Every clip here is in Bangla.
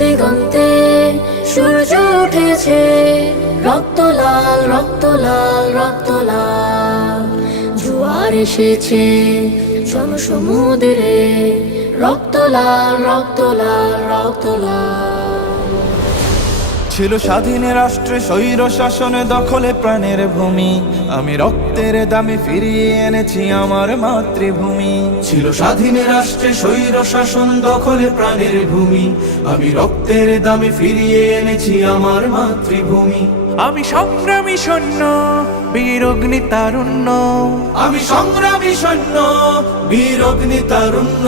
দিগন্তে সূর্য উঠেছে, রক্ত লাল রক্ত লাল রক্ত লাল। জোয়ার এসেছে জনসমুদ্রে, রক্ত লাল রক্ত লাল রক্ত লাল। ছিল স্বাধীন রাষ্ট্রে স্বৈর শাসন দখলে প্রাণের ভূমি, আমি রক্তের দামে ফিরিয়ে এনেছি আমার মাতৃভূমি। ছিল স্বাধীন রাষ্ট্রে স্বৈর শাসন দখলে প্রাণের ভূমি, আমি রক্তের দামে ফিরিয়ে এনেছি আমার মাতৃভূমি। আমি সংগ্রামী সৈন্য, বীর অগ্নি তারুণ্য। আমি সংগ্রামী সৈন্য, বীর অগ্নি তারুণ্য।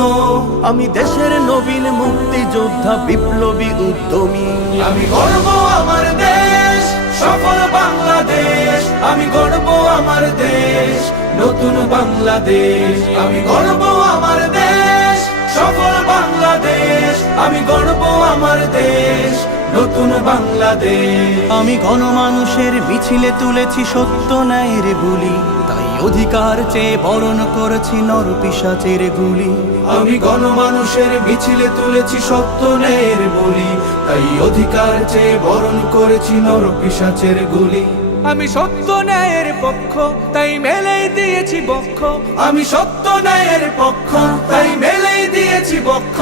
আমি দেশের নবীন মুক্তিযোদ্ধা, বিপ্লবী উদ্যমী। আমি গর্ব আমার দেশ, সফল বাংলাদেশ। আমি গর্ব আমার দেশ, নতুন বাংলাদেশ। আমি গর্ব আমার দেশ, সফল বাংলাদেশ। আমি গর্ব আমার দেশ, নতুন বাংলাদেশ। আমি গণমানুষের মিছিলে তুলেছি সত্য ন্যায়ের বুলি, তাই অধিকার চেয়ে বরণ করেছি নর পিশাচের গুলি। আমি গণমানুষের মিছিলে তুলেছি সত্য ন্যায়ের বলি, তাই অধিকার চেয়ে বরণ করেছি নর পিশাচের গুলি। আমি সত্য ন্যায়ের পক্ষ, তাই মেলেই দিয়েছি বক্ষ। আমি সত্য ন্যায়ের পক্ষ, তাই মেলেই দিয়েছি বক্ষ।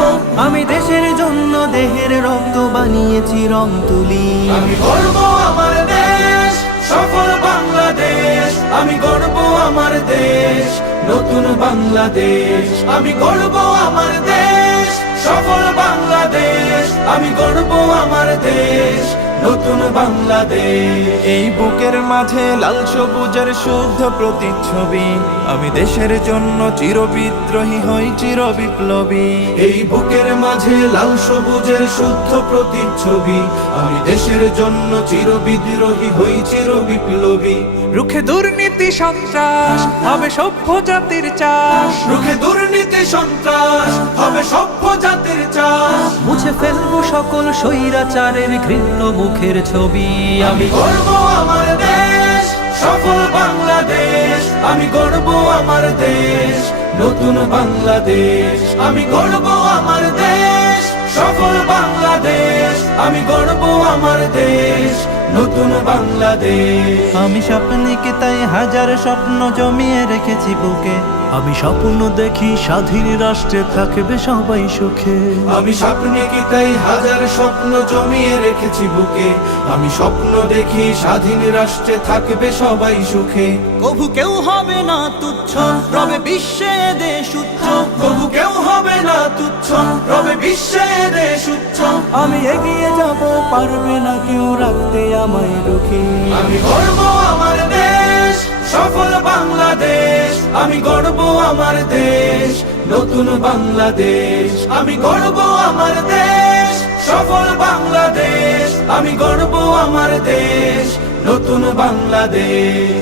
আমি দেশের জন্য দেহের রক্ত বানিয়েছি রং তুলি। আমি গর্ব আমার দেশ, সফল বাংলাদেশ। আমি গর্ব আমার দেশ, নতুন বাংলাদেশ। আমি গর্ব আমার দেশ, সফল বাংলাদেশ। আমি গর্ব আমার দেশ, নতুন বাংলাদেশ। এই বুকের মাঝে লাল সবুজের শুদ্ধ প্রতিচ্ছবি, আমি দেশের জন্য চিরবিদ্রোহী হই চির বিপ্লবী। এই বুকের মাঝে লাল সবুজের শুদ্ধ প্রতিচ্ছবি, আমি দেশের জন্য চির বিদ্রোহী হই চির বিপ্লবী। রুখে দুর্নীতি সন্ত্রাস হবে সভ্য জাতির চাষ। রুখে দুর্নীতি সন্ত্রাস হবে সভ্য জাতির চাষ। মুছে ফেলবো সকল স্বৈরাচারের ঘৃণ্য মুখের ছবি। আমি গর্ব আমার দেশ, সফল বাংলাদেশ। আমি গর্ব আমার দেশ, নতুন বাংলাদেশ। আমি গর্ব আমার দেশ, সফল বাংলাদেশ। আমি গর্ব আমার দেশ, নতুন বাংলাদেশ। আমি স্বপ্নকে তাই হাজার স্বপ্ন জমিয়ে রেখেছি বুকে। আমি স্বপ্ন দেখি স্বাধীন রাষ্ট্রে থাকবে সবাই সুখে। আমি স্বপ্নে কি তাই হাজার স্বপ্ন জমিয়ে রেখেছি বুকে। আমি স্বপ্ন দেখি স্বাধীন রাষ্ট্রে থাকবে সবাই সুখে। কভু কেউ হবে না তুচ্ছ, রবে বিশ্বে দেশ উচ্চ। তবু কেউ হবে না তুচ্ছ, রবে বিশ্বে দেশ উচ্চ। আমি এগিয়ে যাব, পারবে না কেউ রাখতে আমায় রুখে। আমি গর্ব আমার দেশ, সফল বাংলাদেশ। আমি গর্ব আমার দেশ, নতুন বাংলাদেশ। আমি গর্ব আমার দেশ, সফল বাংলাদেশ। আমি গর্ব আমার দেশ, নতুন বাংলাদেশ।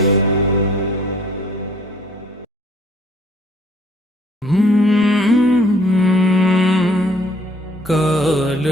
কাল